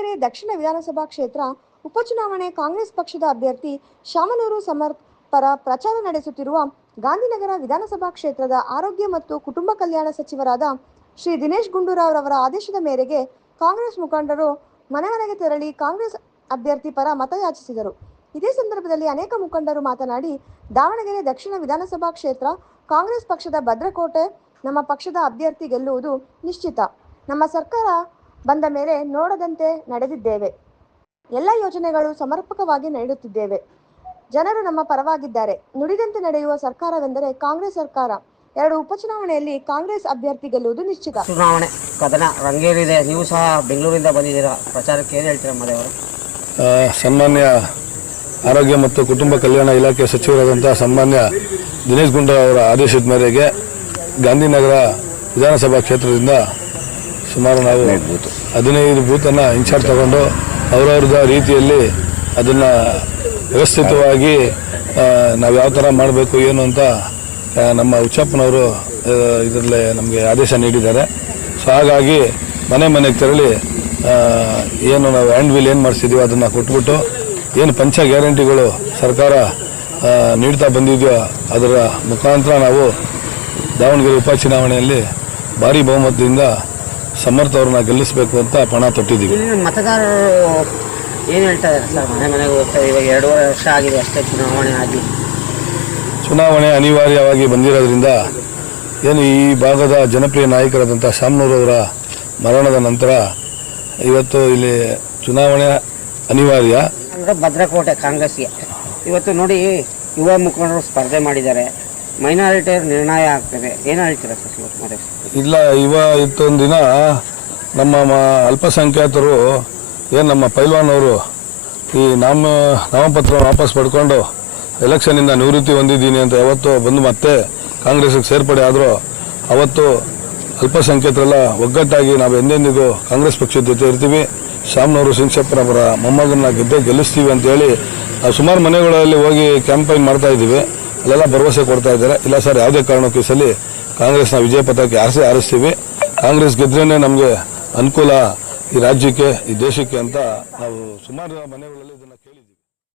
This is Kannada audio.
ದಾವಣಗೆರೆ ದಕ್ಷಿಣ ವಿಧಾನಸಭಾ ಕ್ಷೇತ್ರ ಉಪಚುನಾವಣೆ ಕಾಂಗ್ರೆಸ್ ಪಕ್ಷದ ಅಭ್ಯರ್ಥಿ ಶಾಮನೂರು ಸಮರ್ಥ್ ಪರ ಪ್ರಚಾರ ನಡೆಸುತ್ತಿರುವ ಗಾಂಧಿನಗರ ವಿಧಾನಸಭಾ ಕ್ಷೇತ್ರದ ಆರೋಗ್ಯ ಮತ್ತು ಕುಟುಂಬ ಕಲ್ಯಾಣ ಸಚಿವರಾದ ಶ್ರೀ ದಿನೇಶ್ ಗುಂಡೂರಾವ್ ರವರ ಆದೇಶದ ಮೇರೆಗೆ ಕಾಂಗ್ರೆಸ್ ಮುಖಂಡರು ಮನೆಗೆ ತೆರಳಿ ಕಾಂಗ್ರೆಸ್ ಅಭ್ಯರ್ಥಿ ಪರ ಮತಯಾಚಿಸಿದರು. ಇದೇ ಸಂದರ್ಭದಲ್ಲಿ ಅನೇಕ ಮುಖಂಡರು ಮಾತನಾಡಿ, ದಾವಣಗೆರೆ ದಕ್ಷಿಣ ವಿಧಾನಸಭಾ ಕ್ಷೇತ್ರ ಕಾಂಗ್ರೆಸ್ ಪಕ್ಷದ ಭದ್ರಕೋಟೆ. ನಮ್ಮ ಪಕ್ಷದ ಅಭ್ಯರ್ಥಿ ಗೆಲ್ಲುವುದು ನಿಶ್ಚಿತ. ನಮ್ಮ ಸರ್ಕಾರ ಬಂದ ಮೇಲೆ ನೋಡದಂತೆ ನಡೆದಿದ್ದೇವೆ. ಎಲ್ಲ ಯೋಜನೆಗಳು ಸಮರ್ಪಕವಾಗಿ ನೀಡುತ್ತಿದ್ದೇವೆ. ಜನರು ನಮ್ಮ ಪರವಾಗಿದ್ದಾರೆ. ನುಡಿದಂತೆ ನಡೆಯುವ ಸರ್ಕಾರವೆಂದರೆ ಕಾಂಗ್ರೆಸ್ ಸರ್ಕಾರ. 2 ಉಪಚುನಾವಣೆಯಲ್ಲಿ ಕಾಂಗ್ರೆಸ್ ಅಭ್ಯರ್ಥಿ ಗೆಲ್ಲುವುದು ನಿಶ್ಚಿತ. ಚುನಾವಣೆ ಕದನ ರಂಗೇರಿದೆ. ನೀವು ಸಹ ಬೆಂಗಳೂರಿಂದ ಬಂದಿದ್ದೀರಾ, ಪ್ರಚಾರಕ್ಕೆ ಏನು ಹೇಳ್ತೀರಾ ಮನೆಯವರು? ಸನ್ಮಾನ್ಯ ಆರೋಗ್ಯ ಮತ್ತು ಕುಟುಂಬ ಕಲ್ಯಾಣ ಇಲಾಖೆ ಸಚಿವರಾದಂಥ ಸನ್ಮಾನ್ಯ ದಿನೇಶ್ ಗುಂಡೂರಾವ್ ಅವರ ಆದೇಶದ ಮೇರೆಗೆ ಗಾಂಧಿನಗರ ವಿಧಾನಸಭಾ ಕ್ಷೇತ್ರದಿಂದ ಸುಮಾರು ನಾವು 15 ಬೂತನ್ನು ಇನ್ಚಾರ್ಜ್ ತಗೊಂಡು ಅವರವ್ರದ ರೀತಿಯಲ್ಲಿ ಅದನ್ನು ವ್ಯವಸ್ಥಿತವಾಗಿ ನಾವು ಯಾವ ಥರ ಮಾಡಬೇಕು ಏನು ಅಂತ ನಮ್ಮ ಹುಚ್ಚಪ್ಪನವರು ಇದರಲ್ಲೇ ನಮಗೆ ಆದೇಶ ನೀಡಿದ್ದಾರೆ. ಸೊ ಹಾಗಾಗಿ ಮನೆಗೆ ತೆರಳಿ ಏನು ನಾವು ಹ್ಯಾಂಡ್ ಬಿಲ್ ಏನು ಮಾಡಿಸಿದ್ದೀವೋ ಅದನ್ನು ಕೊಟ್ಬಿಟ್ಟು ಏನು ಪಂಚ ಗ್ಯಾರಂಟಿಗಳು ಸರ್ಕಾರ ನೀಡ್ತಾ ಬಂದಿದೆಯೋ ಅದರ ಮುಖಾಂತರ ನಾವು ದಾವಣಗೆರೆ ಉಪಚುನಾವಣೆಯಲ್ಲಿ ಭಾರಿ ಬಹುಮತದಿಂದ ಸಮರ್ಥ ಅವ್ರನ್ನ ಗೆಲ್ಲಿಸಬೇಕು ಅಂತ ಪಣ ತೊಟ್ಟಿದ್ದೀವಿ. ಮತದಾರರು ಏನು ಹೇಳ್ತಾ ಇದ್ದಾರೆ ಸರ್? ಮನೆಗೆ ಹೋಗ್ತಾರೆ. ಇವಾಗ 2.5 ವರ್ಷ ಆಗಿದೆ ಅಷ್ಟೇ ಚುನಾವಣೆ ಆಗಿ. ಚುನಾವಣೆ ಅನಿವಾರ್ಯವಾಗಿ ಬಂದಿರೋದ್ರಿಂದ ಏನು ಈ ಭಾಗದ ಜನಪ್ರಿಯ ನಾಯಕರಾದಂಥ ಶಾಮನೂರವರ ಮರಣದ ನಂತರ ಇವತ್ತು ಇಲ್ಲಿ ಚುನಾವಣೆ ಅನಿವಾರ್ಯ. ಅಂದರೆ ಭದ್ರಕೋಟೆ ಕಾಂಗ್ರೆಸ್ಗೆ ಇವತ್ತು ನೋಡಿ ಯುವ ಮುಖಂಡರು ಸ್ಪರ್ಧೆ ಮಾಡಿದ್ದಾರೆ. ಮೈನಾರಿಟಿಯವ್ರ ನಿರ್ಣಯ ಆಗ್ತದೆ. ಏನು ಹೇಳ್ತೀರಾ ಸರ್? ಇಲ್ಲ, ಇತ್ತೊಂದು ದಿನ ನಮ್ಮ ಅಲ್ಪಸಂಖ್ಯಾತರು ಏನು ನಮ್ಮ ಪೈಲ್ವಾನವರು ಈ ನಾಮಪತ್ರ ವಾಪಸ್ ಪಡ್ಕೊಂಡು ಎಲೆಕ್ಷನ್ನಿಂದ ನಿವೃತ್ತಿ ಹೊಂದಿದ್ದೀನಿ ಅಂತ ಯಾವತ್ತು ಬಂದು ಮತ್ತೆ ಕಾಂಗ್ರೆಸ್ಗೆ ಸೇರ್ಪಡೆ ಆದರೂ ಅವತ್ತು ಅಲ್ಪಸಂಖ್ಯಾತರೆಲ್ಲ ಒಗ್ಗಟ್ಟಾಗಿ ನಾವು ಎಂದೆಂದಿಗೂ ಕಾಂಗ್ರೆಸ್ ಪಕ್ಷದ ಜೊತೆ ಇರ್ತೀವಿ. ಶಾಮನೂರು ಸಿಂಗಶಪ್ಪನವರ ಮೊಮ್ಮಗನ್ನ ಗೆಲ್ಲಿಸ್ತೀವಿ ಅಂತೇಳಿ ನಾವು ಸುಮಾರು ಮನೆಗಳಲ್ಲಿ ಹೋಗಿ ಕ್ಯಾಂಪೈನ್ ಮಾಡ್ತಾ ಇದ್ದೀವಿ. ಅಲ್ಲೆಲ್ಲ ಭರವಸೆ ಕೊಡ್ತಾ ಇದ್ದಾರೆ. ಇಲ್ಲ ಸರ್, ಯಾವುದೇ ಕಾರಣಕ್ಕೂ ಈ ಸಲ ಕಾಂಗ್ರೆಸ್ನ ವಿಜಯ ಪಥಕ್ಕೆ ಆರಿಸ್ತೀವಿ. ಕಾಂಗ್ರೆಸ್ ಗೆದ್ರೇನೆ ನಮಗೆ ಅನುಕೂಲ ಈ ರಾಜ್ಯಕ್ಕೆ, ಈ ದೇಶಕ್ಕೆ ಅಂತ ನಾವು ಸುಮಾರು ಮನೆಗಳಲ್ಲಿ